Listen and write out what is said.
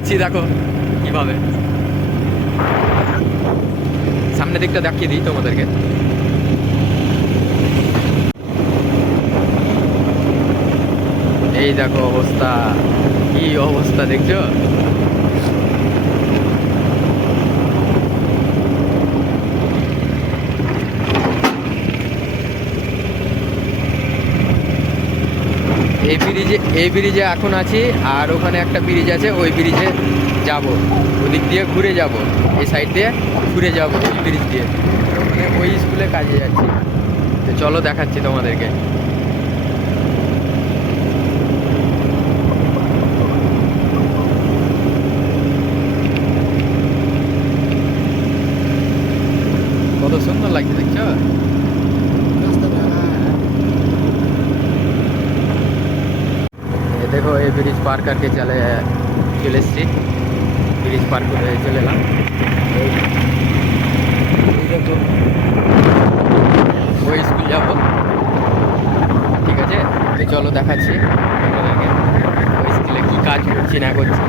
যাচ্ছি দেখো কিভাবে। সামনের দিকটা দেখিয়ে দিই তোমাদেরকে। এই দেখো অবস্থা, কি অবস্থা দেখছো। এই ব্রিজে এখন আছি, আর ওখানে একটা ব্রিজ আছে, ওই ব্রিজে যাব, ওদিক দিয়ে ঘুরে যাব, এই সাইড দিয়ে ঘুরে যাব ওই ব্রিজ দিয়ে, ওখানে ওই স্কুলে কাজে যাচ্ছি। তো চলো দেখাচ্ছি তোমাদেরকে। কত সুন্দর লাগছে দেখছো। देखो ये ब्रिज पार करके चले एसছি, ब्रिज पार করে চলে এলাম। দেখো ওই স্কুল যাব, ঠিক আছে। তো চলো দেখাচ্ছি তোমাদেরকে ওই স্কুলে কী কাজ করছি না করছি।